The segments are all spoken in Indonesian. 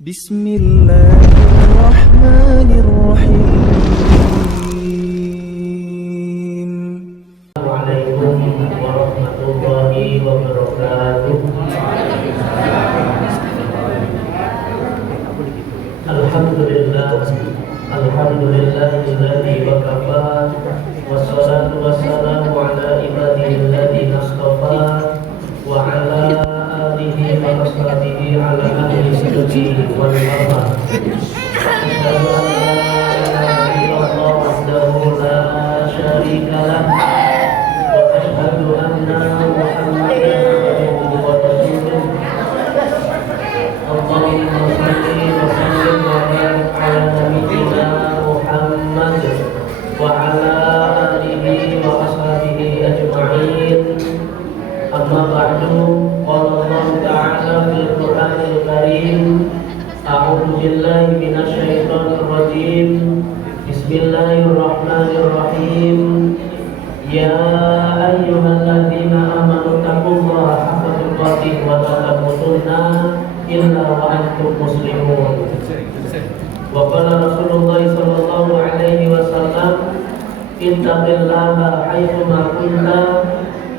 Bismillahirrahmanirrahim. Assalamualaikum warahmatullahi wabarakatuh. Alhamdulillahilladzi wa kafa, wassalatu wassalamu ala ibadihi alladzina istafa, wa ala alihi wa ashabihi ala ahli sidqi wal wafa. Asyhadu an la ilaha illallah wahdahu la syarika lah, wa asyhadu anna Muhammadan abduhu wa rasuluh. Allahumma shalli wa sallim wa barik ala nabiyyina Muhammad wa ala alihi wa ashabihi ajma'in. Amma ba'du, qala Allah ta'ala fil Qur'anil Karim, a'udzu billahi minasy syaithanir rajim. Bismillahirrahmanirrahim. Ya ayyuhalladzina amanu taqullaha haqqa tuqatih wa la tamutunna illa wa antum muslimun. Wa qala Rasulullah sallallahu alaihi wasallam, ittaqillaha haitsu ma kunta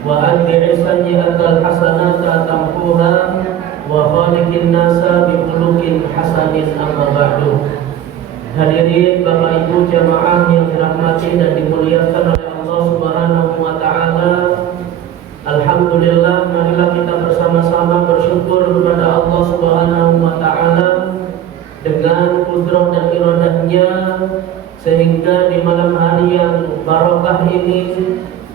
wa atbi'is sayyi'atal hasanata tamhuha wa khaliqin nasa bi khuluqin hasanin, amma ba'du. Hadirin Bapak Ibu jamaah yang dirahmati dan dimuliakan oleh Allah Subhanahu wa taala. Alhamdulillah, marilah kita bersama-sama bersyukur kepada Allah Subhanahu wa taala dengan kudrah dan iradahnya, sehingga di malam hari yang barokah ini,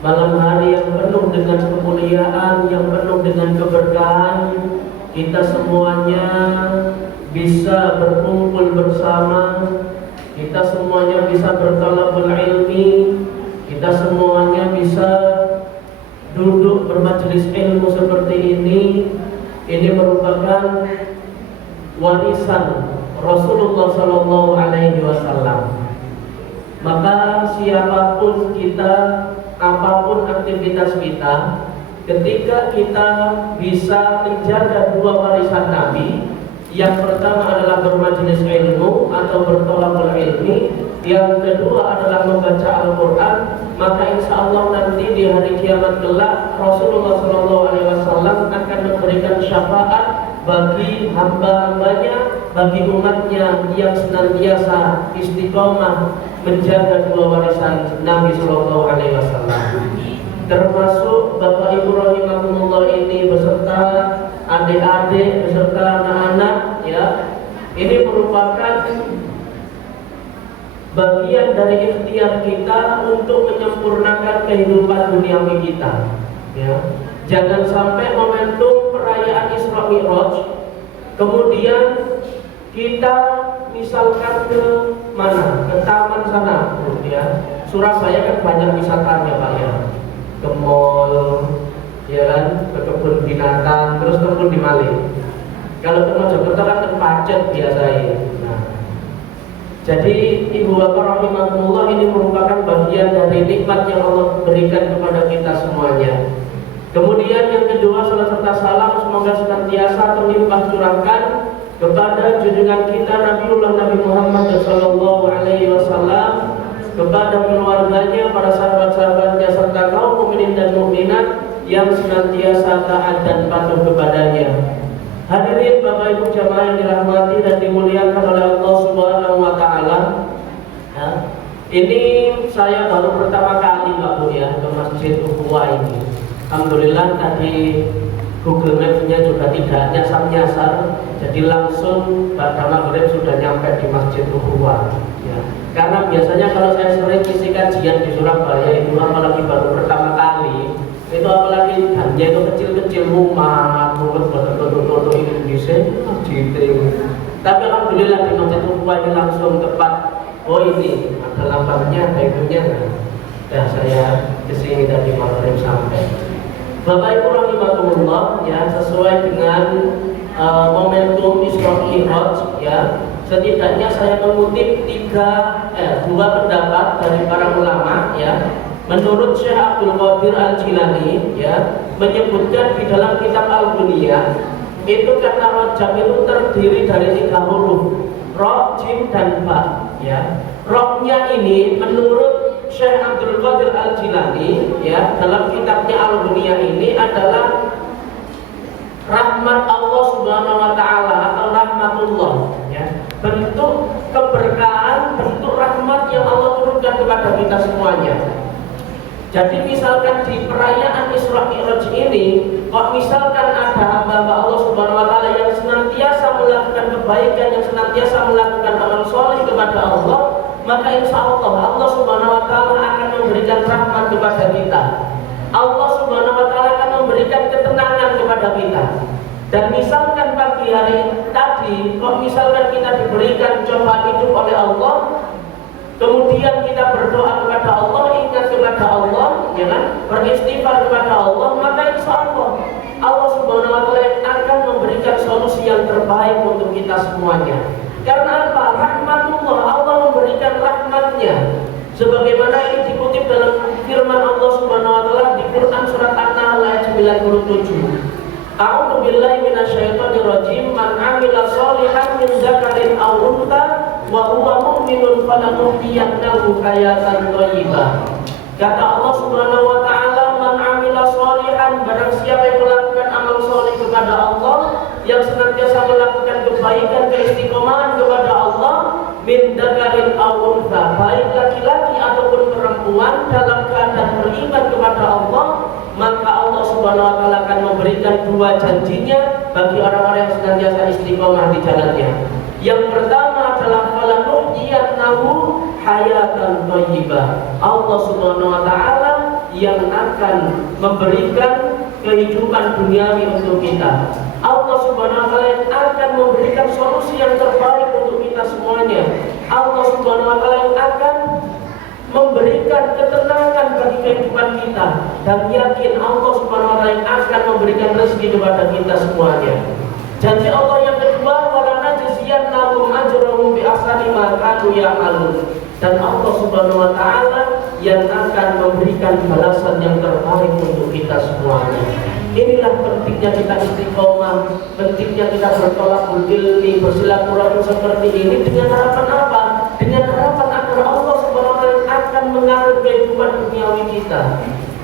malam hari yang penuh dengan kemuliaan, yang penuh dengan keberkahan, kita semuanya bisa berkumpul bersama, kita semuanya bisa bertalabul ilmi, kita semuanya bisa duduk bermajelis ilmu seperti ini. Ini merupakan warisan Rasulullah Sallallahu Alaihi Wasallam. Maka siapapun kita, apapun aktivitas kita, ketika kita bisa menjaga dua warisan Nabi, yang pertama adalah bermajelis ilmu atau bertolakul ilmi, yang kedua adalah membaca Al-Quran, maka insya Allah nanti di hari kiamat kelak Rasulullah SAW akan memberikan syafaat bagi hamba-hambanya, bagi umatnya yang senantiasa istiqomah menjaga dua warisan Nabi SAW. Termasuk Bapak Ibu rahimakumullah ini beserta adik-adik, beserta anak-anak, ya. Ini merupakan bagian dari ikhtiar kita untuk menyempurnakan kehidupan duniawi kita, ya. Jangan sampai momentum perayaan Isra Mi'raj kemudian kita misalkan ke mana? Ke taman sana, ya. Surabaya kan banyak wisatanya, Pak, ya. Ke mall, ya kan, ke kebun binatang, terus kebun di Maling. Kalau ke Mojokerto kan terpacet biasanya. Nah, jadi Ibu Bapak rahimahullah, ini merupakan bagian dari nikmat yang Allah berikan kepada kita semuanya. Kemudian yang kedua, salah serta salam semoga senantiasa terlimpah curahkan kepada junjungan kita Nabi Muhammad sallallahu alaihi wasallam, kepada keluarganya, para sahabat-sahabatnya, serta kaum mukminin dan mukminat yang senantiasa taat dan patuh kepadanya. Hadirin Bapak Ibu jamaah yang dirahmati dan dimuliakan oleh Allah Subhanahu wa taala. Ya, ini saya baru pertama kali Pak Bu ya ke Masjid Ukhuwah ini. Alhamdulillah tadi Google Maps-nya juga tidak nyasar-nyasar, jadi langsung pada maghrib sudah nyampe di Masjid Ukhuwah. Ya. Karena biasanya kalau saya sering isi kajian di Surabaya itu, apalagi baru pertama kali, itu apalagi gannya itu kecil-kecil, mumat, foto Indonesia, tapi alhamdulillah di Masjid Ukhuwah ini langsung tepat. Oh ini ada lambangnya, ada itunya. Nah saya kesini tadi maghrib sampai. Bapak Ibu rahimahumullah, ya, sesuai dengan momentum Isra Mi'raj, ya, setidaknya saya mengutip dua pendapat dari para ulama, ya. Menurut Syekh Abdul Qadir Al-Jilani, ya, menyebutkan di dalam kitab Al-Bunyah itu kata rojab itu terdiri dari 3 huruf, ro, jim, dan ba. Ya, rohnya ini menurut Syekh Abdul Qadir Al-Jilani, ya, dalam kitabnya Al-Ghunia ini adalah rahmat Allah Subhanahu wa taala atau rahmatullah, ya. Bentuk keberkahan, bentuk rahmat yang Allah turunkan kepada kita semuanya. Jadi misalkan di perayaan Isra Mi'raj ini, kok misalkan ada hamba Allah Subhanahu wa taala yang senantiasa melakukan kebaikan, yang senantiasa melakukan amal soleh kepada Allah, maka insya Allah Allah Subhanahu wa taala akan memberikan rahmat kepada kita. Allah Subhanahu wa taala akan memberikan ketenangan kepada kita. Dan misalkan pagi hari tadi, kok misalkan kita diberikan cobaan hidup oleh Allah, kemudian kita berdoa kepada Allah, ingat kepada Allah, ya kan? Beristighfar kepada Allah, maka insya Allah Allah Subhanahu wa taala akan memberikan solusi yang terbaik untuk kita semuanya. Karena apa? Rahmatullah, Allah memberikan rahmatnya. Sebagaimana ini dikutip dalam firman Allah Subhanahu wa taala di Quran surat An-Nahl ayat 97. A'udzu billahi minasyaitonir rajim. Man 'amila shalihan min dzakarin aw untha wa huwa mu'minun falanuhyiyannahu hayatan thayyibah. Kata Allah Subhanahu wa taala, man 'amila shalihan, barang siapa yang melakukan amal saleh kepada Allah, yang senantiasa melakukan kebaikan, keistiqomahan kepada Allah, min dzakarin aw untha, baik laki-laki ataupun perempuan, dalam keadaan beriman kepada Allah, maka Allah Subhanahu wa taala akan memberikan 2 janjinya bagi orang-orang yang senantiasa istiqomah di jalannya. Yang pertama adalah falanuhyiyannahu hayatan thayyibah. Allah Subhanahu wa taala yang akan memberikan kehidupan duniawi untuk kita. Allah Subhanahu wa taala akan memberikan solusi yang terbaik untuk kita semuanya. Allah Subhanahu wa taala akan memberikan ketenangan bagi kehidupan kita, dan yakin Allah Subhanahu wa taala akan memberikan rezeki kepada kita semuanya. Janji Allah yang kedua, wala najziyannahum ajrahum bi ahsani ma kanu ya'malun. Dan Allah Subhanahu wa taala yang akan memberikan balasan yang terbaik untuk kita semuanya. Inilah pentingnya kita istiqomah, pentingnya kita bertolak ilmi, bersilaturahmi seperti ini dengan harapan apa? Dengan harapan agar Allah Subhanahu wa taala akan mengatur kehidupan duniawi kita.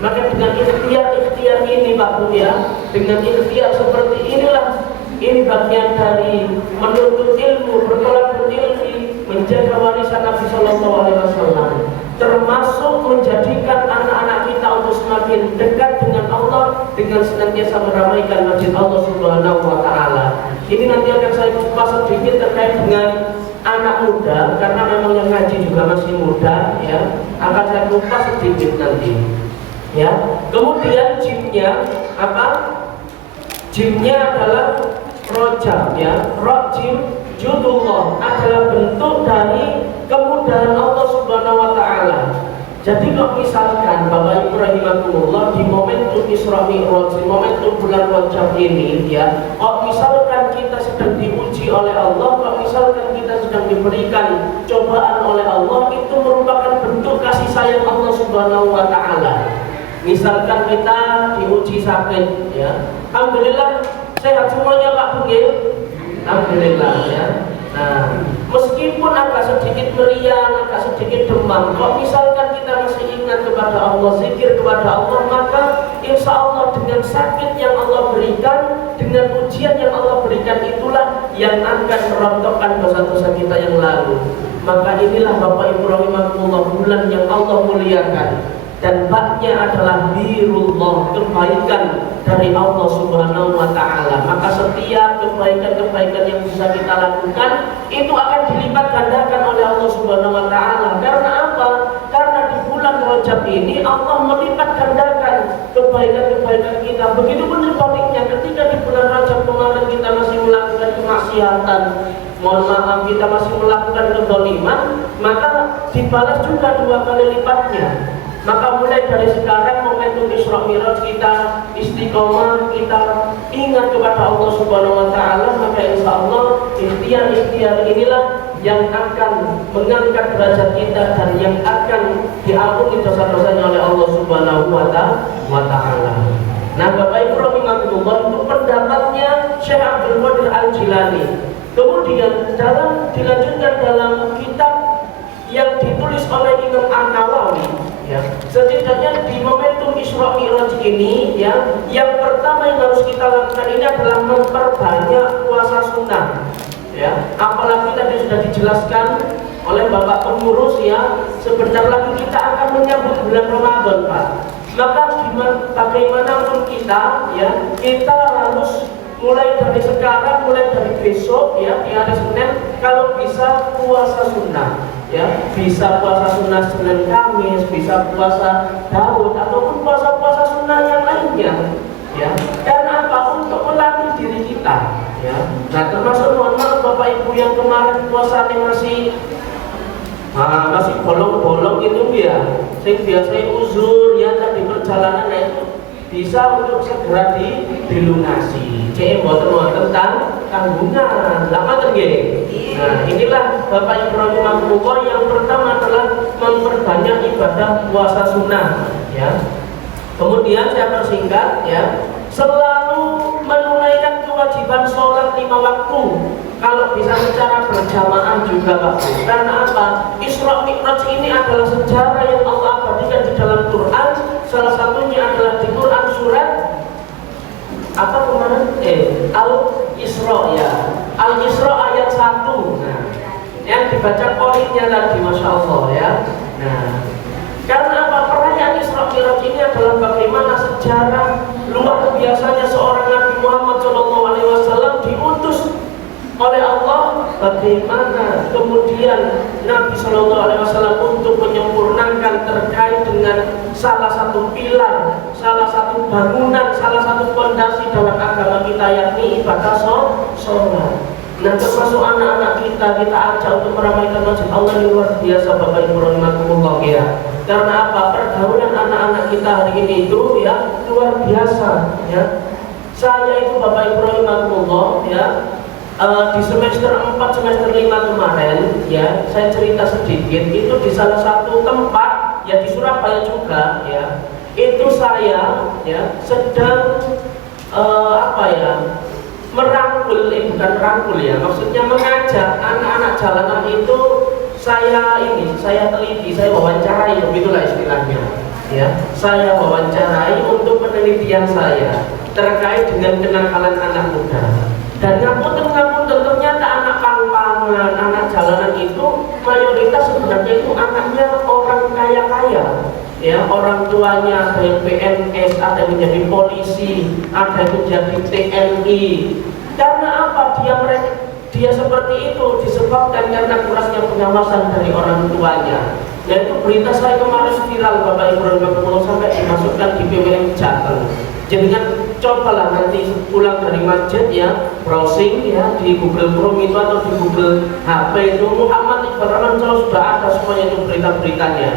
Maka dengan ikhtiar ini Pak Bu ya, dengan ikhtiar seperti inilah, ini bagian dari menuntut ilmu, bertolak ilmi, menjaga warisan Nabi Sallallahu Alaihi Wasallam, termasuk menjadikan anak-anak kita untuk semakin dekat dengan Allah dengan senantiasa meramaikan masjid Allah Subhanahu wa taala. Ini nanti akan saya kupas sedikit terkait dengan anak muda, karena memang yang ngaji juga masih muda, ya. Akan saya kupas sedikit nanti. Ya. Kemudian jimnya apa? Jimnya adalah rojab, ya. Rojim judullah adalah bentuk dari kemudahan Allah Subhanahu wa taala. Jadi kalau misalkan Bapak Ibu rahimakumullah di momentum Isra Mi'raj, di momentum bulan Rajab ini, ya, kalau misalkan kita sedang diuji oleh Allah, kalau misalkan kita sedang diberikan cobaan oleh Allah, itu merupakan bentuk kasih sayang Allah Subhanahu wa taala. Misalkan kita diuji sakit, ya, alhamdulillah sehat semuanya Pak Bugil, alhamdulillah, ya. Nah, meskipun agak sedikit meriang, agak sedikit demam, kalau misalkan kita masih ingat kepada Allah, zikir kepada Allah, maka insya Allah dengan sakit yang Allah berikan, dengan ujian yang Allah berikan, itulah yang akan merontokkan dosa-dosa kita yang lalu. Maka inilah Bapak Ibu rahimakumullah, bulan yang Allah muliakan, dan baknya adalah birullah, kebaikan dari Allah Subhanahu wa taala. Maka setiap kebaikan-kebaikan yang bisa kita lakukan itu akan dilipat gandakan oleh Allah Subhanahu wa taala. Karena apa? Karena di bulan Rajab ini Allah melipat gandakan kebaikan-kebaikan kita. Begitupun sebaliknya, ketika di bulan Rajab kemarin kita masih melakukan kemaksiatan, mohon maaf, kita masih melakukan kezaliman, maka dibalas juga 2 kali lipatnya. Maka mulai dari sekarang momentum Isra Mi'raj kita istiqomah, kita ingat kepada Allah Subhanahu wa taala, maka insyaallah ikhtiar inilah yang akan mengangkat derajat kita dan yang akan diampuni dosa-dosanya oleh Allah Subhanahu wa taala. Nah, Bapak Ibu rahimakumullah, untuk pendapatnya Syekh Abdul Qadir Al-Jilani. Kemudian dilanjutkan dalam kitab yang ditulis oleh Imam An-Nawawi, ya. Setidaknya di momentum Isra Mi'raj ini, ya, yang pertama yang harus kita lakukan ini adalah memperbanyak puasa sunnah, ya. Apalagi tadi sudah dijelaskan oleh Bapak pengurus, ya, sebentar lagi kita akan menyambut bulan Ramadan, Pak. Maka bagaimanapun kita, ya, kita harus mulai dari sekarang, mulai dari besok, ya, di hari Senin, kalau bisa puasa sunnah, ya, bisa puasa sunnah Senin Kamis, bisa puasa Daud, ataupun puasa-puasa sunnah yang lainnya, ya. Karena apa? Untuk melatih diri kita, ya. Nah, termasuk mohon maaf Bapak Ibu yang kemarin puasanya masih bolong-bolong itu, ya, sing biasanya uzur, ya, tadi perjalanan, nah itu bisa untuk segera dilunasi. Mboten tentang tanggungan. Lama terjadi. Nah, inilah Bapak Ibu rahimahumullah, yang pertama adalah memperbanyak ibadah puasa sunnah, ya. Kemudian saya persingkat, ya, selalu menunaikan kewajiban sholat 5 waktu. Kalau bisa secara berjamaah juga, Pak. Karena apa? Isra Mi'raj ini adalah sejarah yang Allah abadikan di dalam Quran. Salah satunya adalah di Quran surat apa kemarin? Al-Isra, ya. Al-Isra ayat 1. Nah, yang dibaca poinnya tadi, Masya Allah, ya. Nah, karena apa? Perayaan Isra Mi'raj ini adalah bagaimana sejarah luar biasanya seorang Nabi Muhammad SAW diutus oleh Allah, bagaimana kemudian Nabi SAW untuk menyempurnakan terkait dengan salah satu pilar, salah satu bangunan, salah satu fondasi dalam agama kita, yakni ibadah sholat. Nah, termasuk anak-anak kita ajak untuk meramaikan masjid Allah yang luar biasa, Bapak Ibu rahimahumullah, ya. Karena apa? Pergaulan anak-anak kita hari ini itu, ya, luar biasa, ya. Saya itu Bapak Ibu rahimahumullah, ya, di semester 4, semester 5 kemarin, ya, saya cerita sedikit, itu di salah satu tempat, ya, di Surabaya juga, ya, itu saya, ya, sedang merangkul, bukan rangkul, ya, maksudnya mengajak anak-anak jalanan itu, saya teliti, saya wawancarai, begitulah istilahnya, ya, saya wawancarai untuk penelitian saya terkait dengan kenakalan anak muda. Dan ngapunten ternyata anak pang-pangan, anak jalanan itu mayoritas sebenarnya itu anaknya orang kaya-kaya, ya, orang tuanya ada yang PNS, ada yang menjadi polisi, ada yang menjadi TNI. Karena apa? Dia seperti itu disebabkan karena kurangnya pengawasan dari orang tuanya. Yaitu berita saya kemarin viral, Bapak Ibu rahimahumullah, sampai dimasukkan di BWM Jateng. Jangan cobalah nanti pulang dari masjid, ya, browsing, ya, di Google Chrome itu atau di Google HP itu Muhammad Iqbal Rahman sudah ada semuanya itu berita-beritanya.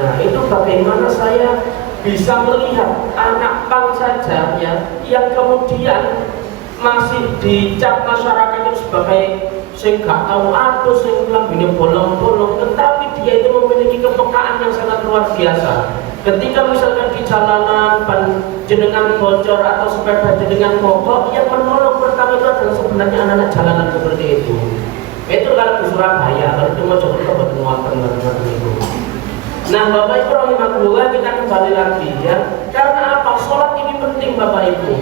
Nah, itu bagaimana saya bisa melihat anak pang saja, ya, yang kemudian masih dicap masyarakat itu sebagai sing gak tahu atau sing lambene bolong-bolong, tetapi dia itu memiliki kepekaan yang sangat luar biasa. Ketika misalkan di jalanan ban jenengan bocor atau sepeda jenengan mogok, yang menolong pertama itu adalah sebenarnya anak-anak jalanan seperti itu. Itu kalau di Surabaya, kalau di Mojokerto bertemu itu. Nah, Bapak Ibu rahimahullah, kita kembali lagi, ya. Karena apa? Sholat ini penting, Bapak Ibu.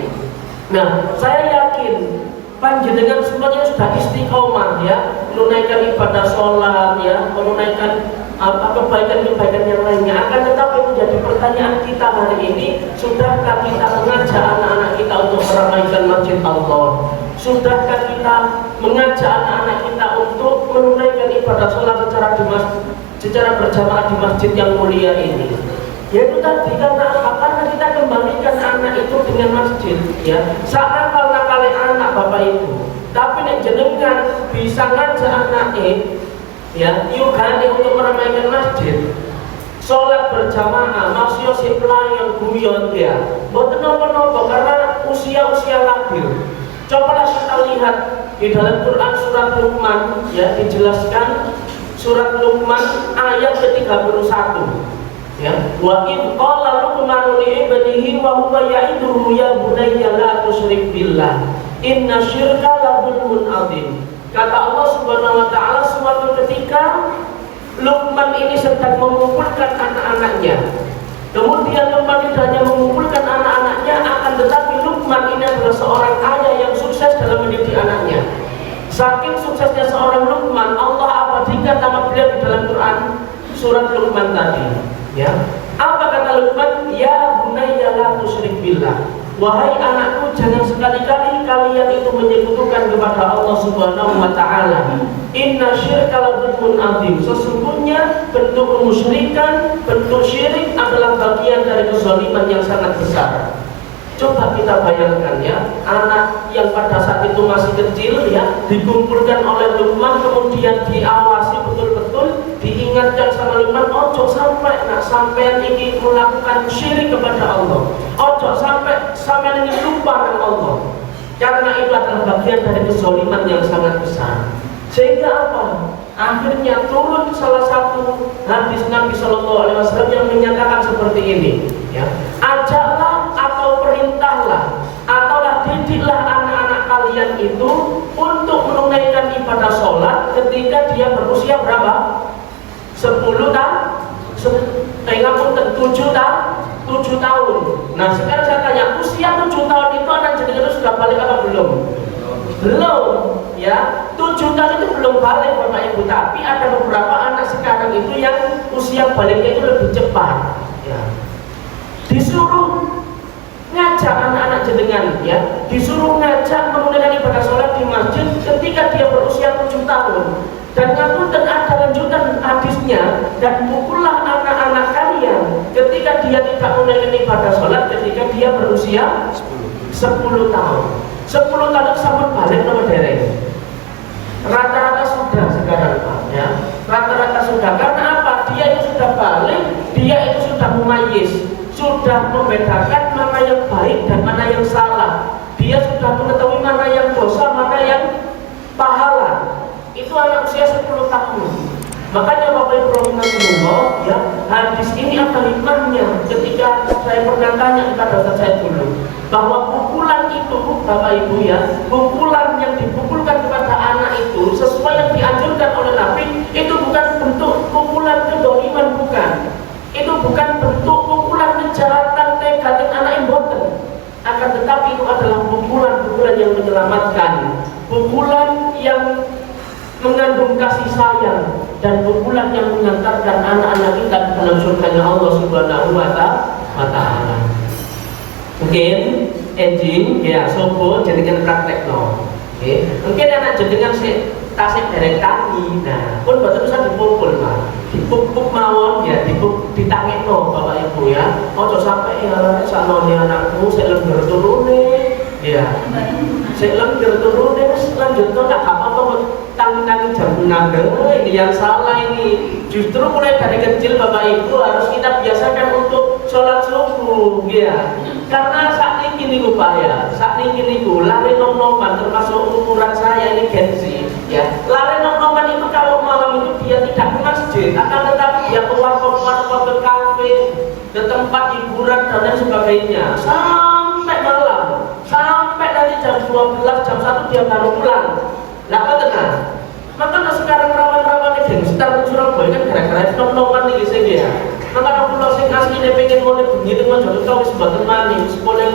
Nah, saya yakin panjenengan semuanya sudah istiqomah, ya, menunaikan ibadah sholat, ya, menunaikan kebaikan-kebaikan yang lainnya. Akan tetapi menjadi pertanyaan kita hari ini, sudahkah kita mengajak anak-anak kita untuk meramaikan masjid Allah? Sudahkah kita mengajak anak-anak kita untuk menunaikan ibadah sholat secara berjamaah di masjid yang mulia ini? Yaitu tadi, karena apa? Karena kita kembalikan anak itu dengan masjid, ya. Sakal-nakal anak Bapak Ibu, tapi nek jenengan bisa ngajak anak ya, yugane untuk meramaikan masjid, sholat berjamaah, masih si pelayan guyon, ya, boten nopo-nopo, karena usia-usia labil. Cobalah kita lihat di dalam Quran surat Luqman, ya, dijelaskan surat Luqman ayat ke-31, ya, wa id qala Luqman li ibnihi wa huwa ya'iduhu ya bunayya la tusyrik billah Inna syirka la dzulmun adzim. Kata Allah Subhanahu wa taala suatu ketika Luqman ini sedang mengumpulkan anak-anaknya. Kemudian Luqman tidak hanya mengumpulkan anak-anaknya, akan tetapi Luqman ini adalah seorang ayah yang sukses dalam mendidik anaknya. Saking suksesnya seorang Luqman, Allah abadikan nama beliau di dalam Quran surat Luqman tadi. Ya, apa kata Luqman? Ya bunayya la tusyrik billah. Wahai anakku, jangan sekali-kali kalian itu menyekutukan kepada Allah Subhanahu wa taala. Inna syirka la dzulmun adzim. Sesungguhnya bentuk kemusyrikan, bentuk syirik adalah bagian dari kezaliman yang sangat besar. Coba kita bayangkan ya, anak yang pada saat itu masih kecil ya, dikumpulkan oleh Luqman, kemudian diawasi betul-betul, diingatkan sama Luqman, ojo sampai nak sampean ini melakukan syirik kepada Allah, ojo sampai sampean ini lupa dengan Allah, karena itu adalah bagian dari kezaliman yang sangat besar. Sehingga apa? Akhirnya turun salah satu hadis Nabi Shallallahu Alaihi Wasallam yang menyatakan seperti ini, ya, ajaklah atau perintahlah ataulah didiklah anak-anak kalian itu untuk menunaikan ibadah sholat ketika dia berusia berapa? 10 tahun, 7 tahun. Nah sekarang saya tanya, usia 7 tahun itu anak jenengan sudah balik apa belum? Belum, ya. 7 tahun itu belum balik Bapak Ibu, tapi ada beberapa anak sekarang itu yang usia baliknya itu lebih cepat, ya. Disuruh ngajak anak-anak jenengan, ya, disuruh ngajak menunaikan ibadah sholat di masjid ketika dia berusia 7 tahun. Dan ngapunten ada lanjutan hadisnya, dan pukullah anak-anak kalian ketika dia tidak menunaikan ibadah sholat ketika dia berusia 10 tahun. 10 tahun itu sampai balik nama dereng. Rata-rata sudah sekarang Pak, ya. Rata-rata sudah, karena apa? Dia itu sudah balik, dia itu sudah mumayyiz, sudah membedakan mana yang baik dan mana yang salah. Dia sudah mengetahui mana yang dosa, mana yang pahala. Itu anak usia 10 tahun. Makanya Bapak Ibu rahimahullah, ya, hadis ini ada hikmahnya. Ketika saya pernah tanya kepada Ustaz saya dulu, bahwa pukulan itu Bapak Ibu, ya, pukulan yang dipukulkan kepada anak itu sesuai yang dianjurkan oleh Nabi, itu bukan bentuk pukulan kedoliman, bukan. Itu bukan bentuk pukulan kejahatan tegatin anak yang boten. Akan tetapi itu adalah pukulan-pukulan yang menyelamatkan, pukulan yang mengandung kasih sayang, dan pukulan yang mengantarkan anak-anak kita ke dalam surganya Allah Subhanahu wa taala. Mungkin engine ya sobo jenengan praktekno. Nggih. Mungkin anak jenengan sik tasik derek tangi. Nah, pun boten usah dipukul, Pak. Dipuk-puk mawon ya, ditangekno Bapak Ibu, ya. Ojo sampai ya saknone anakku sik lengger turune. Ya. Sik lengger turune wis lanjutno tak apa-apa tangi-tangi jam 6. Ini yang salah ini. Justru mulai dari kecil Bapak Ibu harus kita biasakan untuk sholat subuh, ya. Karena saat ini niku Pak, ya, saat ini niku lari nom-noman, termasuk umuran saya ini Gen Z, ya. Lari nom-noman itu kalau malam itu dia tidak ke masjid, akan tetapi dia keluar ke kafe, ke tempat hiburan dan lain sebagainya sampai malam, sampai nanti jam 12, jam 1 dia baru pulang. Nah, apa tenang? Maka sekarang rawan-rawan ini gangster Surabaya kan gara-gara nom-noman nih sing ya. Maka kalau sing asline pengen mulai begitu menjadi kau wis mboten mani, wis boleh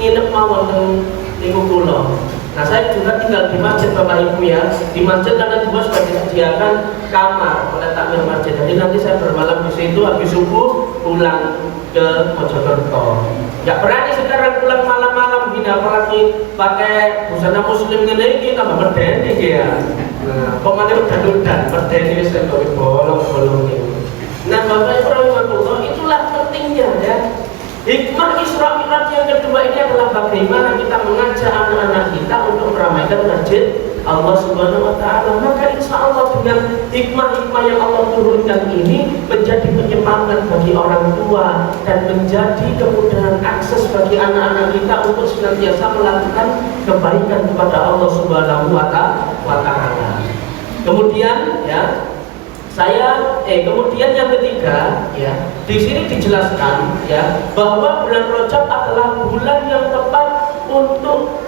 nginep mawon teng niku kula. Nah, saya juga tinggal di masjid Bapak Ibu, ya. Di masjid ada dua sudah disediakan kamar oleh takmir masjid. Jadi nanti saya bermalam di situ, habis subuh pulang ke Mojokerto. Nggak berani sekarang pulang malam-malam gini, apalagi pakai busana muslim ini tambah berdeni ya. Nah, pokoknya udah berdeni saya bolong-bolong ini. Nah, Bapak Ibu rahimahullah, itulah pentingnya, ya. Hikmah Isra Mi'raj yang kedua ini adalah bagaimana kita mengajak anak-anak kita untuk meramaikan masjid Allah Subhanahu wa taala. Maka insya Allah dengan hikmah-hikmah yang Allah turunkan ini menjadi penyemangat bagi orang tua dan menjadi kemudahan akses bagi anak-anak kita untuk senantiasa melakukan kebaikan kepada Allah Subhanahu wa taala. Kemudian, ya, kemudian yang ketiga, ya, di sini dijelaskan, ya, bahwa bulan Rajab adalah bulan yang tepat untuk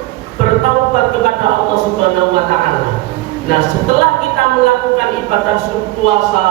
bertaubat kepada Allah Subhanahu wa taala. Nah, setelah kita melakukan ibadah puasa,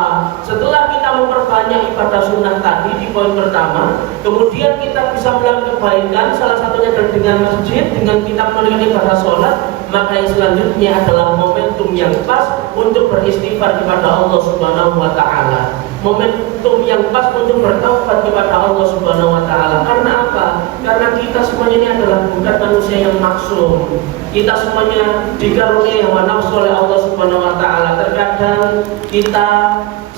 setelah kita memperbanyak ibadah sunnah tadi di poin pertama, kemudian kita bisa melakukan kebaikan, salah satunya dengan masjid, dengan kita melakukan ibadah sholat, maka yang selanjutnya adalah momentum yang pas untuk beristighfar kepada Allah Subhanahu wa taala. Momentum yang pas untuk bertaubat kepada Allah Subhanahu wa taala. Karena apa? Karena kita semuanya ini adalah bukan manusia yang maksum. Kita semuanya dikaruniai hawa nafsu oleh Allah Subhanahu wa taala. Terkadang kita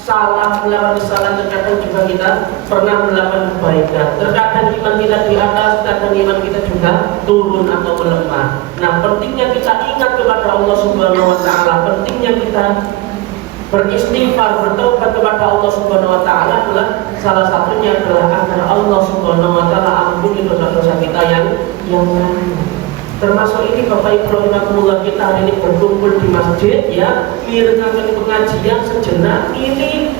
salah melakukan kesalahan, terkadang juga kita pernah melakukan kebaikan. Terkadang iman kita di atas, terkadang iman kita juga turun atau melemah. Nah, pentingnya kita ingat kepada Allah Subhanahu wa taala, pentingnya kita beristighfar, bertaubat kepada Allah Subhanahu wa taala adalah salah satunya adalah agar Allah Subhanahu wa taala ampuni dosa-dosa kita yang lain. Termasuk ini Bapak Ibu rahimakumullah, kita hari ini berkumpul di masjid ya, mirengaken pengajian sejenak ini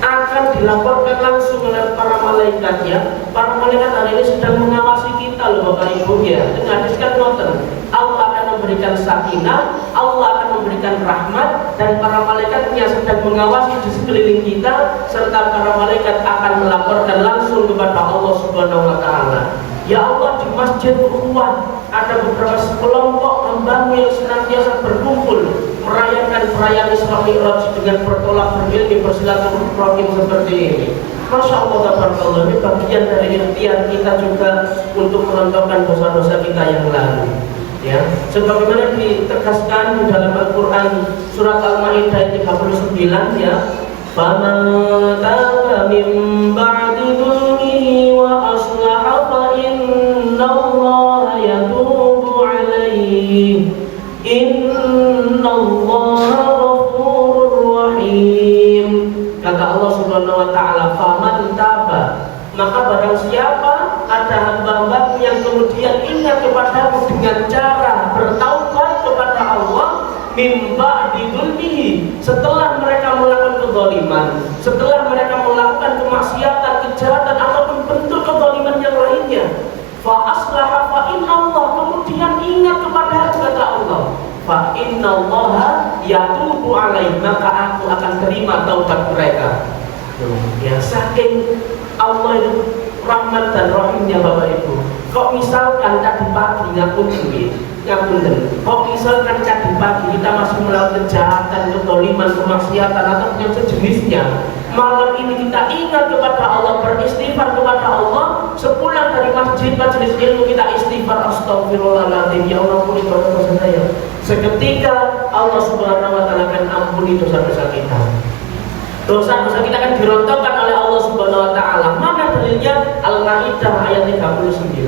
akan dilaporkan langsung oleh para malaikat ya. Para malaikat hari ini sedang mengawasi kita loh Bapak Ibu ya. Dengan hadis kan ngoten, Allah akan memberikan sakinah, Allah akan memberikan rahmat, dan para malaikatnya sedang mengawasi di sekeliling kita, serta para malaikat akan melaporkan langsung kepada Allah Subhanahu wa taala. Ya Allah, di masjid Ukhuwah ada beberapa kelompok hamba-Mu yang senantiasa berkumpul merayakan perayaan Isra Mi'raj dengan bertolak berilmi, bersilaturahim seperti ini. Masya Allah, tabarakallah, ini bagian dari ikhtiar kita juga untuk merontokkan dosa-dosa kita yang lalu. Ya, sebagaimana ditegaskan di dalam Al-Quran surat Al-Maidah 39 ya, فَمَنْ تَابَ مِنْ بَعْدِ ظُلْمِهِ وَأَصْلَحَ فَإِنَّ اللَّهَ يَتُوبُ عَلَيْهِ إِنَّ اللَّهَ غَفُورٌ رَحِيمٌ. Kata Allah Subhanahu wa taala, "Faman taba", maka barang siapa ada hamba-hamba yang kemudian ingat kepadamu dengan cara bertaubat kepada Allah mimba didulmihi, setelah mereka melakukan kezaliman, setelah mereka melakukan kemaksiatan, kejahatan ataupun bentuk kezaliman yang lainnya, fa aslaha fa innallaha, kemudian ingat kepada kata Allah, fa innallaha yatubu alaihi, maka aku akan terima taubat mereka. Ya, saking Allah itu rahmat dan rahimnya Bapak Ibu. Kok misalkan tadi pagi ngapunten, kok misalkan tadi pagi kita masih melakukan kejahatan, kezaliman, kemaksiatan atau yang sejenisnya, malam ini kita ingat kepada Allah, beristighfar kepada Allah, sepulang dari masjid majelis ilmu kita istighfar, astagfirullahaladzim, ya Allah ampuni dosa-dosa saya. Seketika Allah Subhanahu wa taala akan ampuni dosa-dosa kita. Dosa-dosa kita akan dirontokkan oleh Allah Subhanahu wa taala. Mana dalilnya? Al-Maidah ayat 39.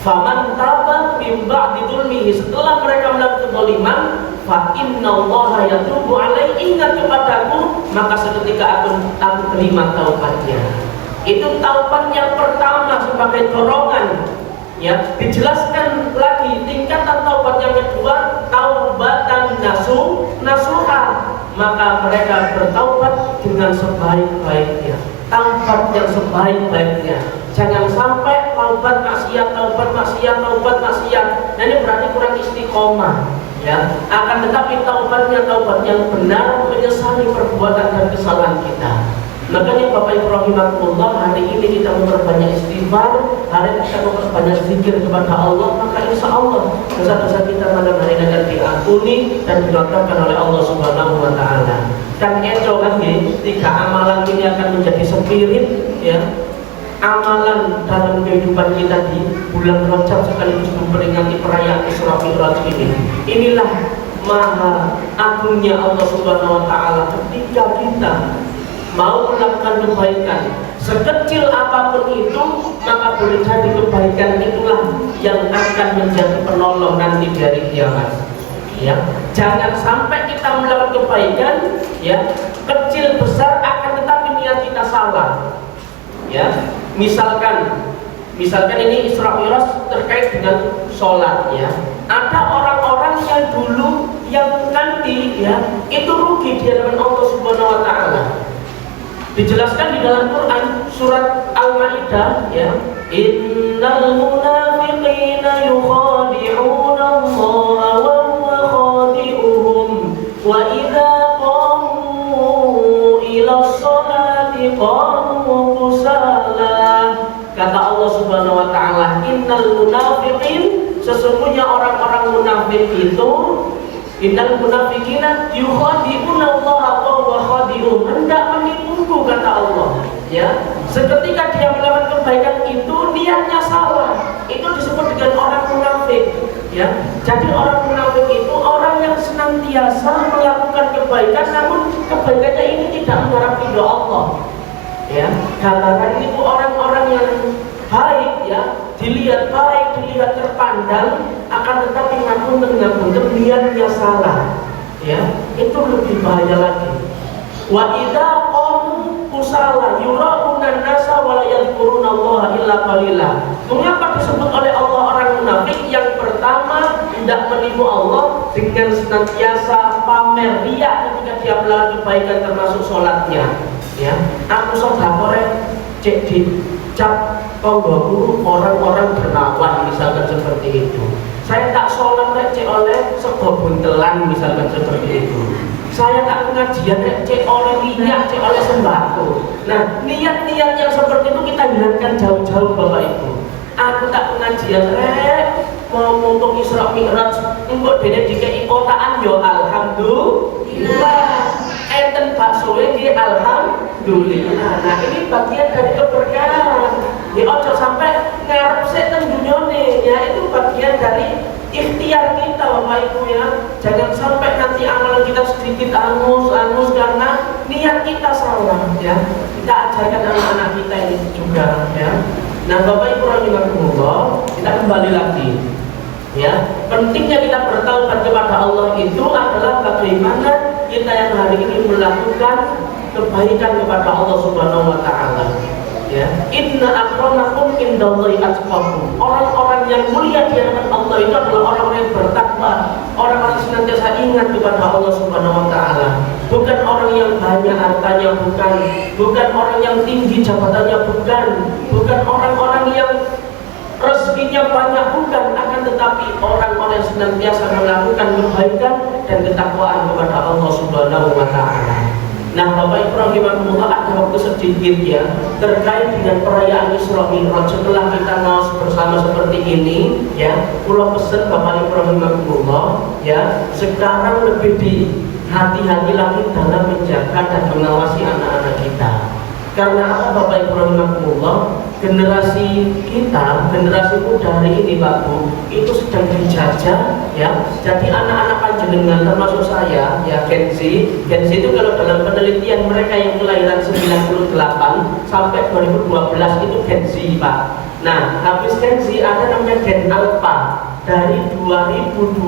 Faman taba min ba'di dzulmihi, setelah mereka melakukan kezaliman, fa innallaha yatubu alaihi, ingat kepadaku, maka seketika aku terima taubatnya. Itu taubat yang pertama sebagai dorongan. Ya, dijelaskan lagi tingkatan taubat yang kedua, taubatan nasuha, maka mereka bertaubat dengan sebaik-baiknya, taubat yang sebaik-baiknya. Jangan sampai taubat maksiat. Nah, ini berarti kurang istiqomah. Ya, akan tetapi taubatnya taubat yang benar, menyesali perbuatan dan kesalahan kita. Makanya Bapak Ibu rahimakumullah, hari ini kita memperbanyak istighfar, hari ini kita memperbanyak zikir kepada Allah, maka insya Allah dosa-dosa kita malam hari ini akan diampuni dan dirontokkan oleh Allah Subhanahu wa taala. Kan eco kan nggih, 3 amalan ini akan menjadi spirit ya. Amalan dalam kehidupan kita di bulan Rajab sekaligus memperingati perayaan Isra Mi'raj ini. Inilah maha agungnya Allah Subhanahu wa taala ketika kita mau melakukan kebaikan sekecil apapun itu, maka boleh jadi kebaikan itulah yang akan menjadi penolong nanti dari kiamat. Ya, jangan sampai kita melakukan kebaikan ya kecil besar akan tetapi niat kita salah. Ya, misalkan ini Isra Mi'raj terkait dengan sholat ya. Ada orang-orang yang dulu yang nanti ya itu rugi di hadapan Allah Subhanahu wa taala. Dijelaskan di dalam Quran surat Al-Maidah ya, innal munafiqina yukhadi'una Allah wa huwa khadi'uhum wa idza qamu ila sholati qamu kusala. Kata Allah Subhanahu wa taala, innal munafiqin, sesungguhnya orang-orang munafik itu, innal munafiqina yukhadi'una Allah wa huwa khadi'uhum, hendak menipuku, kata Allah. Ya, seketika dia melakukan kebaikan itu niatnya salah, itu disebut dengan orang munafik. Ya, jadi orang munafik itu orang yang senantiasa melakukan kebaikan, namun kebaikannya ini tidak mengharap ridho Allah. Ya, gambaran itu orang-orang yang baik, ya, dilihat baik, dilihat terpandang, akan tetapi ngapunten niatnya salah. Ya, itu lebih bahaya lagi. Wa idza qamu kusala yura'una nasa wa la yadhkuruna Allah illa qalila. Mengapa disebut oleh Allah orang munafik? Yang pertama, tidak menipu Allah dengan senantiasa pamer riya ketika dia melakukan kebaikan termasuk sholatnya. Ya, aku sedekah cek di cap tonggoku orang-orang bernawan, misalkan seperti itu. Saya tak sholat cek oleh sego buntelan, misalkan seperti itu. Saya tak pengajian cek oleh minyak, cek oleh sembako. Nah, niat-niat yang seperti itu kita hilangkan jauh-jauh, Bapak Ibu. Aku tak pengajian mau untuk Isra Mi'raj, engko dene dikei kotaan yo alhamdulillah. Enten bakso iki alhamdulillah. Nah, ini bagian dari keberkahan. Ya ojo sampai ngarep sik teng dunyane, ya itu bagian dari ikhtiar kita, Bapak Ibu, ya. Jangan sampai nanti amalan kita sedikit angus karena niat kita salah, ya. Kita ajarkan anak-anak kita ini juga, ya. Nah, Bapak Ibu rahimakumullah, kita kembali lagi. Ya, pentingnya kita bertaubat kepada Allah itu adalah bagaimana kita yang hari ini melakukan kebaikan kepada Allah Subhanahu wa taala. Ya, inna akramakum indallahi atqakum. Orang-orang yang mulia di hadapan Allah itu adalah orang-orang yang bertakwa, orang-orang yang senantiasa ingat kepada Allah Subhanahu wa taala. Bukan orang yang banyak hartanya, bukan orang yang tinggi jabatannya, bukan orang-orang yang rezekinya banyak, bukan, akan tetapi orang-orang yang senantiasa melakukan kebaikan dan ketakwaan kepada Allah Subhanahu wa taala. Nah, Bapak Ibu rahimakumullah, ada waktu sedikit ya terkait dengan perayaan Isra Mi'raj. Setelah kita ngaos bersama seperti ini, ya, kula pesen Bapak Ibu rahimakumullah, ya, sekarang lebih hati-hati lagi dalam menjaga dan mengawasi anak-anak kita. Karena apa, Bapak Ibu rahimakumullah? Generasi kita, generasi muda hari ini, Pak Bu, itu sedang dijajah, ya. Jadi anak-anak panjenengan termasuk saya, ya, Gen Z itu kalau dalam penelitian mereka yang kelahiran 98 sampai 2012 itu Gen Z, Pak. Nah, habis Gen Z ada namanya Gen Alpha. Dari 2012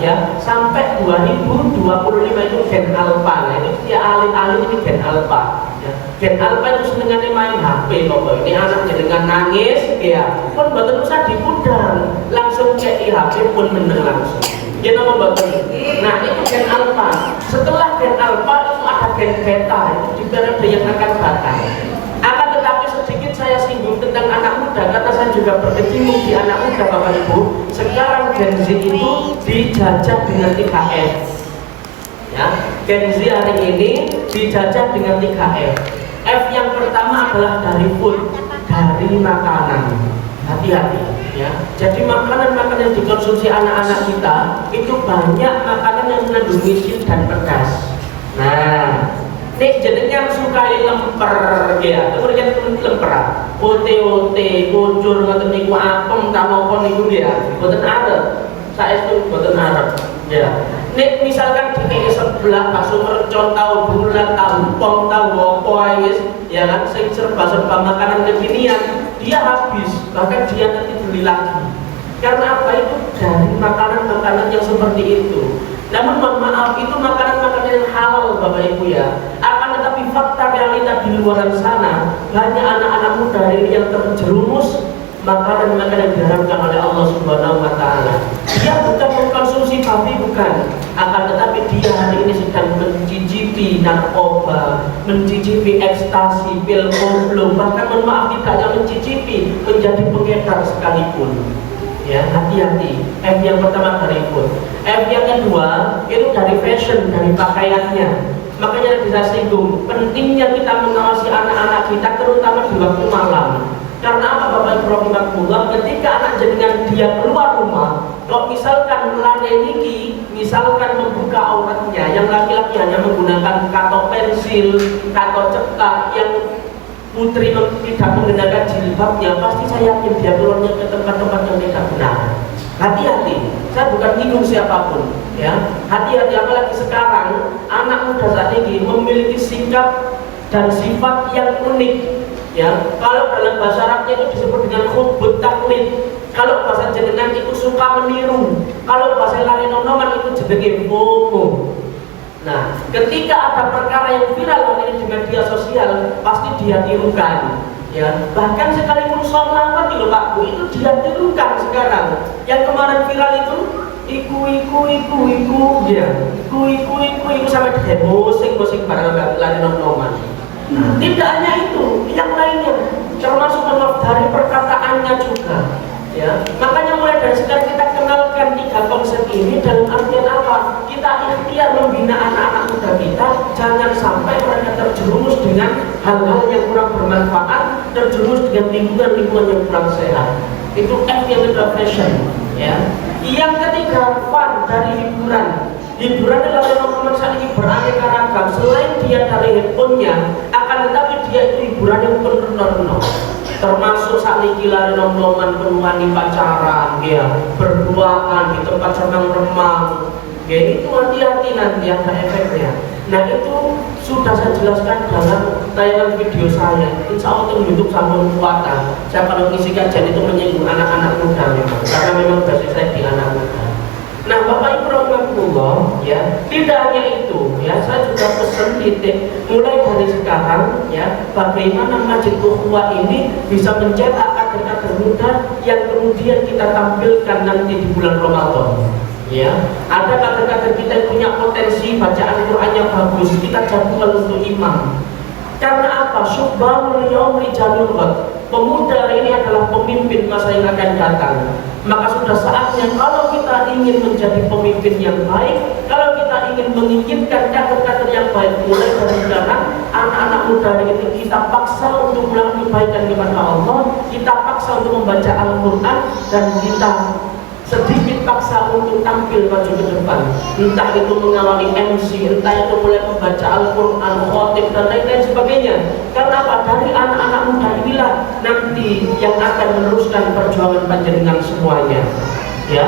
ya sampai 2025 itu Gen Alpha. Nah, itu dia alih-alih ini Gen Alpha. Ya. Gen Alpha itu senengannya main HP, Bapak. Ini anaknya dengan nangis, ya. Pun betul usah dipudang, langsung cek HP pun menang langsung. Ya, nama Bapak. Nah, itu Gen Alpha. Setelah Gen Alpha itu ada Gen Beta, itu di periode yang akan datang. Akan tetapi sedikit saya singgung tentang anak muda karena saya juga berkecimpung di anak muda, Bapak Ibu. Sekarang Gen Z itu dijajah dengan 3F. Ya, Gen Z hari ini dijajah dengan 3F. F yang pertama adalah dari food, dari makanan. Hati-hati, ya. Jadi makanan-makanan yang dikonsumsi anak-anak kita itu banyak makanan yang mengandung micin dan pedas. Nah, nek jenengan sukai lemper, ya, kemudian lemper, ote-ote, bocor, ngoten niku apem, tamopon niku ya, boten arep. Saestu boten arep, ya. Nek misalkan dikei sebelah bakso mercon, tahu bulat, tahu pom, tahu opo ae wis, ya kan, sing serba-serba makanan kekinian, dia habis, bahkan dia nanti beli lagi. Karena apa? Itu dari makanan-makanan yang seperti itu. Namun mohon maaf, itu makanan-makanan yang halal, Bapak Ibu, ya. Akan tetapi fakta realita di luar sana, banyak anak-anak muda hari ini yang terjerumus makanan-makanan yang diharamkan oleh Allah Subhanahu wa taala. Dia bukan mengkonsumsi babi, bukan. Akan tetapi dia hari ini sedang mencicipi narkoba, mencicipi ekstasi, pil koplo, bahkan mohon maaf tidak hanya mencicipi, menjadi pengedar sekalipun. Ya, hati-hati. F yang pertama dari food. F yang kedua itu dari fashion, dari pakaiannya. Makanya bisa singgung pentingnya kita mengawasi anak-anak kita, terutama di waktu malam. Karena apa Bapak Ibu rahimahullah, ketika anak jenengan dia keluar rumah, kalau misalkan melaneniki, misalkan membuka auratnya, yang laki-laki hanya menggunakan katok pensil, katok cetak, yang putri tidak menggunakan jilbabnya, pasti saya yakin dia keluarnya ke tempat-tempat yang tidak benar. Hati-hati, saya bukan nyinggung siapapun, ya. Hati-hati, apalagi sekarang anak muda saat ini memiliki sikap dan sifat yang unik. Ya, kalau dalam bahasa Arabnya itu disebut dengan hubbut taklid. Kalau bahasa jenengan itu suka meniru. Kalau bahasa Larinonoman itu jenenge FOMO. Nah, ketika ada perkara yang viral hari ini di media sosial, pasti dia tirukan. Ya, bahkan sekalipun sholawat loh Pak Bu, itu dia tirukan sekarang. Yang kemarin viral itu iku ya, iku sampai posing barang Larinonoman. Nah, tidak hanya itu, yang lainnya termasuk dari perkataannya juga, ya. Makanya mulai dari sekarang kita kenalkan 3 konsep ini dalam artian apa? Kita ikhtiar membina anak-anak muda kita, jangan sampai mereka terjerumus dengan hal-hal yang kurang bermanfaat, terjerumus dengan lingkungan-lingkungan yang kurang sehat. Itu F yang kedua, fashion, ya. Yang ketiga, fun, dari hiburan. Hiburan adalah teman-teman saat ini beraneka ragam. Selain dia dari handphonenya, akan tetapi dia itu hiburan yang penuh. Termasuk saat ini lari nom-noman penuhani pacaran, ya, berduaan di tempat senang remang. Ya, itu hati-hati nanti ada efeknya. Nah, itu sudah saya jelaskan dalam tayangan video saya. Insya Allah di YouTube Sambung Kuatan. Saya kalau ngisi kajian itu menyinggung anak-anak muda memang, karena memang basis saya di anak muda. Nah, Bapak Ibu rahimahullah, ya, tidak hanya itu, ya, saya juga pesan titik mulai dari sekarang, ya, bagaimana Masjid Ukhuwah ini bisa mencetak kader-kader muda yang kemudian kita tampilkan nanti di bulan Ramadan. Ya, ada kader-kader kita yang punya potensi bacaan Qur'annya bagus, kita jadwal untuk imam. Karena apa? Syubhanul yaum rijalul ghad. Pemuda ini adalah pemimpin masa yang akan datang. Maka sudah saatnya kalau kita ingin menjadi pemimpin yang baik, kalau kita ingin menginginkan kader-kader yang baik, mulai dari sekarang anak-anak muda ini kita paksa untuk melakukan kebaikan kepada Allah, kita paksa untuk membaca Al-Quran, dan kita sedikit paksa untuk tampil maju ke depan. Entah itu mengawali MC, entah itu mulai membaca Al-Quran, khotib, dan lain-lain sebagainya. Karena apa? Dari anak-anak muda inilah nanti yang akan meneruskan perjuangan panjenengan semuanya. Ya.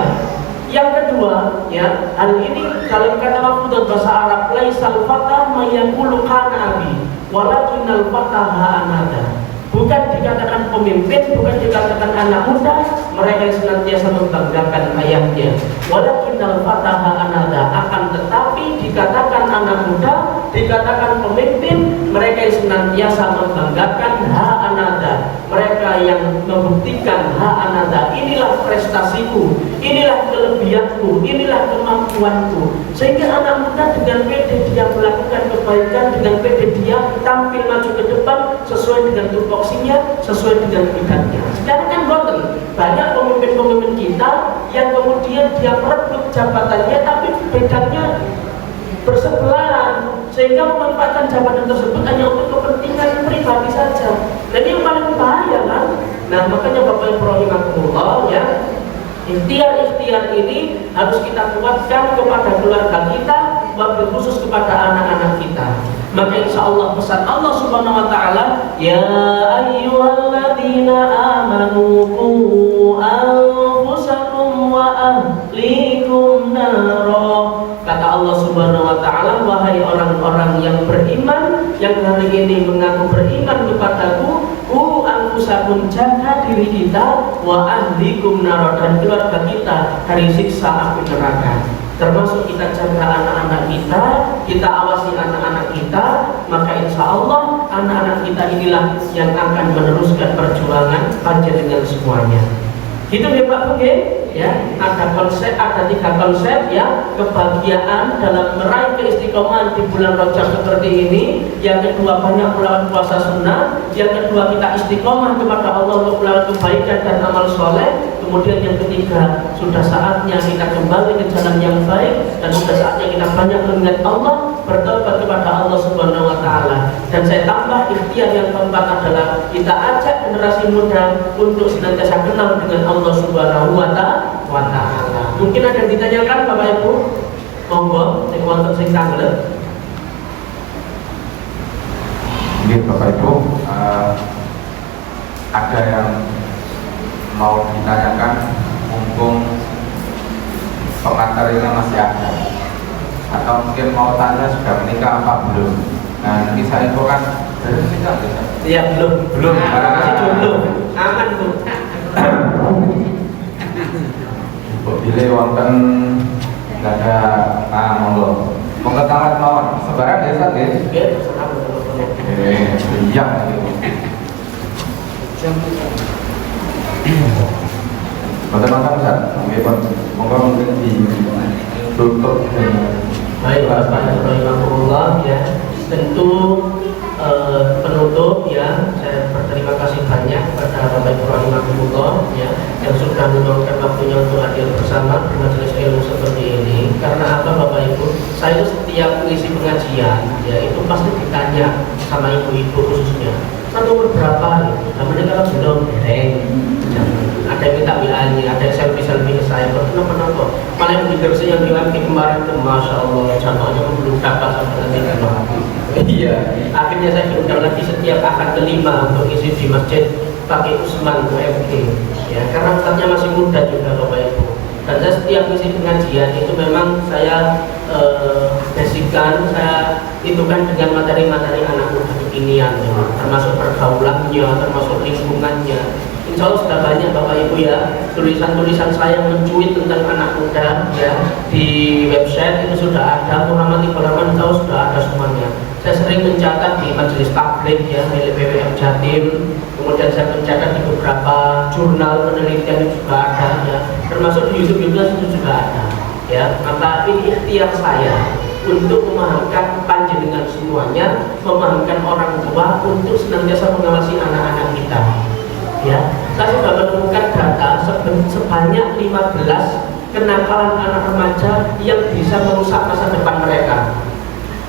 Yang kedua, ya, hal ini dalam kata lafaz bahasa Arab, laisal fata mayaqulu kana abi, walakinnal fata ha'anada. Bukan dikatakan pemimpin, bukan dikatakan anak muda, mereka yang senantiasa membanggakan ayahnya. Walakinnal fataha anada, akan tetapi dikatakan anak muda, dikatakan pemimpin, mereka yang senantiasa membanggakan ha anada. Mereka yang membuktikan ha anada, inilah prestasiku, inilah kelebihanku, inilah kemampuanku. Sehingga anak muda dengan pede dia melakukan kebaikan, dengan pede dia tampil maju ke depan sesuai dengan tupoksinya, sesuai dengan bidangnya. Sekarang kan boten, banyak pemimpin-pemimpin kita yang kemudian dia merebut jabatannya tapi bidangnya bersebelahan, sehingga memanfaatkan jabatan tersebut hanya untuk kepentingan pribadi saja. Dan ini yang paling bahaya kan. Nah, makanya Bapak Ibu rahimahullah, ya, ikhtiar-ikhtiar ini harus kita kuatkan kepada keluarga kita, wabil khusus kepada anak-anak kita. Maka insya Allah pesan Allah Subhanahu Wa Taala, ya ayyuhalladzina amanu qu anfusakum wa ahlikum naro. Kata Allah Subhanahu Wa Taala, wahai orang-orang yang beriman, yang hari ini mengaku beriman kepadaku, qu anfusakum, jaga diri kita, wa ahlikum naro, dan keluarga kita dari siksa api neraka. Termasuk kita jaga anak-anak kita awasi anak-anak kita, maka insya Allah anak-anak kita inilah yang akan meneruskan perjuangan panjenengan semuanya. Gitu ya Pak Bu? ya, ada konsep, ada 3 konsep ya, kebahagiaan dalam meraih keistiqomahan di bulan Rajab seperti ini. Yang kedua, banyak melakukan puasa sunnah. Yang kedua, kita istiqomah kepada Allah untuk melakukan kebaikan dan amal soleh. Kemudian yang ketiga, sudah saatnya kita kembali ke jalan yang baik dan sudah saatnya kita banyak mengingat Allah, bertobat kepada Allah Subhanahu wa taala. Dan saya tambah ikhtiar yang keempat adalah kita ajak generasi muda untuk senantiasa kenal dengan Allah Subhanahu wa taala. Mungkin ada yang ditanyakan Bapak Ibu? Monggo, nek wonten sing tanggel. Nggih Bapak Ibu, ada yang mau ditanyakan, mumpung pengantarnya masih ada, atau mungkin mau tanya sudah menikah apa belum. Nah, nanti saya infokan dari menikah bisa. Iya, belum. Masih jomblo. Aman Bu. Bila wonten nggak ada monggo. Monggo tangan mawon. Sebarang desa nggih. Nggih, terserah Bu. Iya. Bagaimana Ustaz? Monggo mungkin ditutup. Baik Bapak Rahimahullah ya. Tentu penutup ya, saya berterima kasih banyak kepada Bapak Ibu Rahimahullah ya, yang sudah meluangkan waktunya untuk hadir bersama di majelis ilmu seperti ini. Karena apa Bapak Ibu? Saya itu setiap mengisi pengajian ya, itu pasti ditanya sama ibu-ibu khususnya, satu umur berapa? Nah, mereka kan sudah ada yang minta WA-nya, ada yang selfie ke saya, kenapa? Paling diversi yang bilang kemarin itu Masya Allah, jamaahnya belum dapat sampai nanti kan. Iya, akhirnya saya diundang lagi setiap akad kelima untuk isi di masjid pakai Usman UMG ya, karena katanya masih muda juga Bapak Ibu. Dan saya setiap isi pengajian itu memang saya basikan, saya itu kan dengan materi-materi anak muda kekinian ya, termasuk pergaulannya, termasuk lingkungannya. Insya Allah sudah banyak Bapak Ibu ya, tulisan-tulisan saya mencuit tentang anak muda ya, di website itu sudah ada, Muhammad Ibrahim tahu sudah ada semuanya. Saya sering mencatat di majelis tabligh ya, milik WWF Jatim, kemudian saya mencatat di beberapa jurnal penelitian juga ada ya, termasuk di YouTube juga itu juga ada ya. Maka ini ikhtiar saya untuk memahamkan panjenengan semuanya, memahamkan orang tua untuk senantiasa mengawasi anak-anak kita. Ya, saya sudah menemukan data sebanyak 15 kenakalan anak remaja yang bisa merusak masa depan mereka.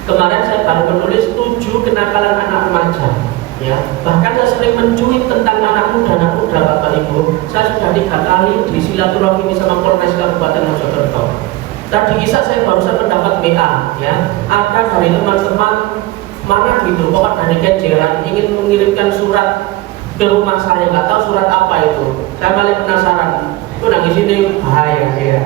Kemarin saya baru menulis 7 kenakalan anak remaja. Ya, bahkan saya sering mencuit tentang anak muda Bapak Ibu. Saya sudah 3 kali di silaturahmi sama Polres Kabupaten Mojokerto. Tadi Isa saya barusan mendapat WA ya, ada dari teman-teman mana gitu, pokok dari Kejeran ingin mengirimkan surat ke rumah saya, nggak tahu surat apa itu. Saya malah penasaran. Itu nangis ini bahaya ya.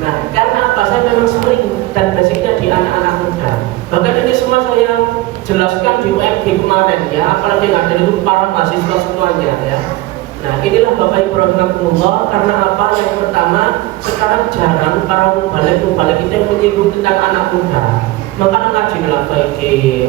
Nah, karena apa? Saya memang sering dan basicnya di anak-anak muda. Bahkan ini semua saya jelaskan di UMG kemarin ya, apalagi yang ada itu para mahasiswa semuanya ya. Nah, inilah Bapak Ibu Rahimahullah. Karena apa? Yang pertama, sekarang jarang para mubalik itu yang menyinggung tentang anak muda. Maka ngaji nilai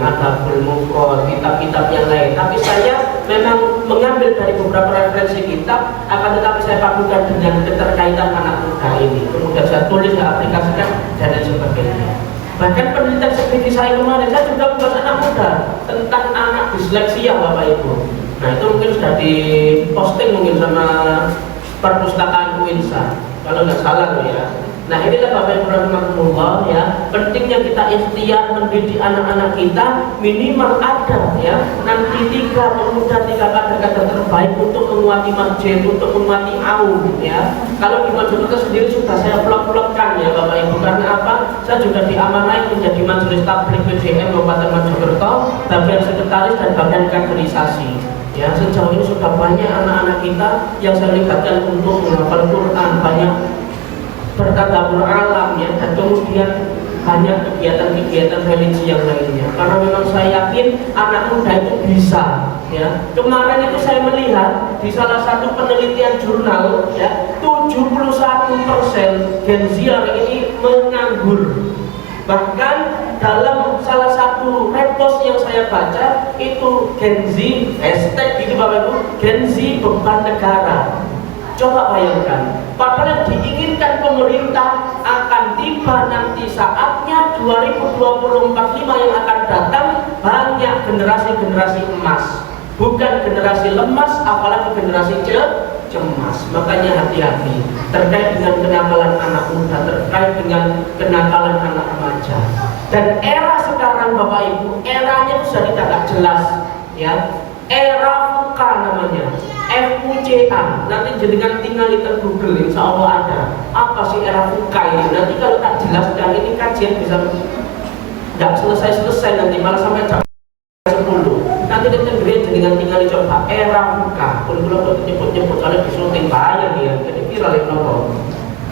ada Mufrad, kitab-kitab yang lain. Tapi saya memang mengambil dari beberapa referensi kitab, akan tetapi saya padukan dengan keterkaitan anak muda ini. Kemudian saya tulis, saya aplikasikan dan lain sebagainya. Bahkan penelitian seperti saya kemarin, saya juga membahas anak muda tentang anak disleksia Bapak Ibu. Nah itu mungkin sudah diposting mungkin sama perpustakaan UINSA, kalau nggak salah loh ya. Nah inilah Bapak Ibu Rahimahullah ya, pentingnya kita ikhtiar mendidik anak-anak kita, minimal ada ya nanti 3 pemuda 3 kader-kader terbaik untuk menguati masjid, untuk menguati AUM ya. Kalau di Mojokerto sendiri sudah saya vlog-vlogkan ya Bapak Ibu. Karena apa? Saya juga diamanai menjadi majelis tabligh PDM Kabupaten Mojokerto, bagian sekretaris dan bagian kaderisasi. Ya, sejauh ini sudah banyak anak-anak kita yang saya libatkan untuk menghafal Quran, banyak bertadabur alam ya, dan kemudian banyak kegiatan-kegiatan religi yang lainnya. Karena memang saya yakin anak muda itu bisa ya. Kemarin itu saya melihat di salah satu penelitian jurnal ya, 71% Gen Z hari ini menganggur. Bahkan dalam salah satu repost yang saya baca itu Gen Z, hashtag gitu Bapak Ibu, Gen Z beban negara. Coba bayangkan, Padahal yang diinginkan pemerintah akan tiba nanti saatnya 2024-5 yang akan datang banyak generasi-generasi emas, bukan generasi lemas, apalagi generasi cemas. Makanya hati-hati terkait dengan kenakalan anak muda, terkait dengan kenakalan anak remaja. Dan era sekarang Bapak Ibu, eranya sudah tidak jelas, ya. Era VUCA namanya, FUCA. Nanti jenengan tinggal di Google, insya Allah ada. Apa sih era VUCA ini? Nanti kalau tak jelaskan ini kajian bisa nggak selesai nanti malah sampai jam 10. Nanti dengan jenengan tinggal dicoba era VUCA. Kalau nyebut-nyebut kalau disunting bahaya nih ya, jadi viral ya nopo.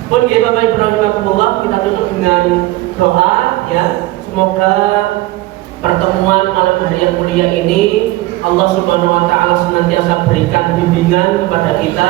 Pun ya Bapak Ibu rahimakumullah, kita tutup dengan doa ya. Semoga pertemuan malam hari yang mulia ini Allah Subhanahu wa taala senantiasa berikan bimbingan kepada kita,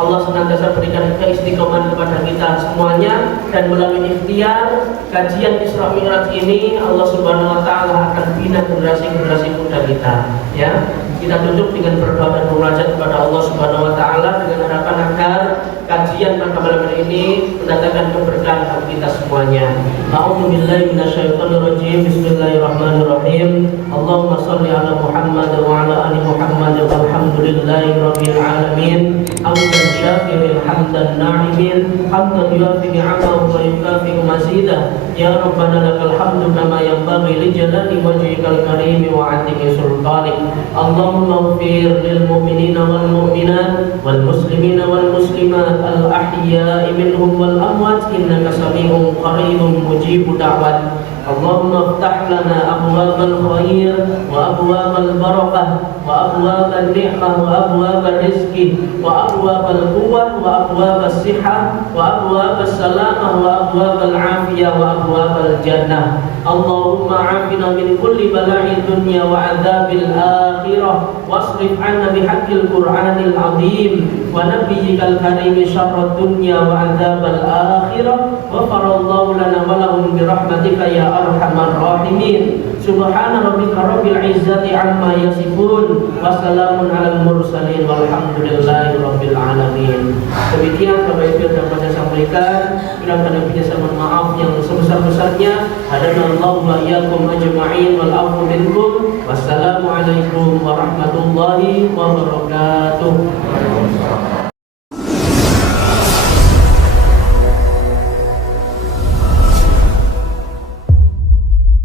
Allah senantiasa berikan keistiqomahan kepada kita semuanya, dan melalui ikhtiar kajian Isra Mi'raj ini Allah Subhanahu wa taala akan bina generasi-generasi muda kita, ya. Kita tutup dengan berdoa dan munajat kepada Allah Subhanahu wa taala dengan harapan agar kajian pada malam hari ini mendatangkan keberkahan bagi kita semuanya. A'udzubillahi minasyaitonirrajim. Bismillahirrahmanirrahim. Allahumma shalli ala Muhammad wa ala ali Muhammad walhamdulillahi rabbil alamin. Hamdan syakirin hamdan na'imin, hamdan yuafi ni'amahu wa yukafi mazidah. Ya Rabbana lakal hamdu kama yanbaghi li jalali wajhikal karim wa 'azimi sultanik. Allahumma ighfir lil mu'minina wal mu'minat wal muslimina wal muslimat al ahya'i minhum wal amwat innaka sami'un qaribun mujibud da'wat. Allahumma iftah lana abwabal khair wa abwabal barakah wa abwabal ni'mah wa abwabal rizki wa abwabal quwwah wa abwabas sihah wa abwabas salamah wa abwabal afiyah wa abwabal jannah. Allahumma afina min kulli bala'i dunya wa adzabil akhirah wasrif 'anna bihaqqil Qur'anil 'azim wa nabiyyikal karim syarrad dunya wa adzabal akhirah wa farallahu lana wa lahum bi rahmatika ya arhamar rahimin. Subhana rabbika rabbil izzati amma yasifun wa salamun alal mursalin walhamdulillahi rabbil alamin. Demikian Bapak Ibu yang dapat saya sampaikan. Bila-bila bisa mohon maaf yang sebesar-besarnya. Hadanallahu wa iyyakum ajma'in wal afu minkum. Wassalamu alaikum warahmatullahi wabarakatuh.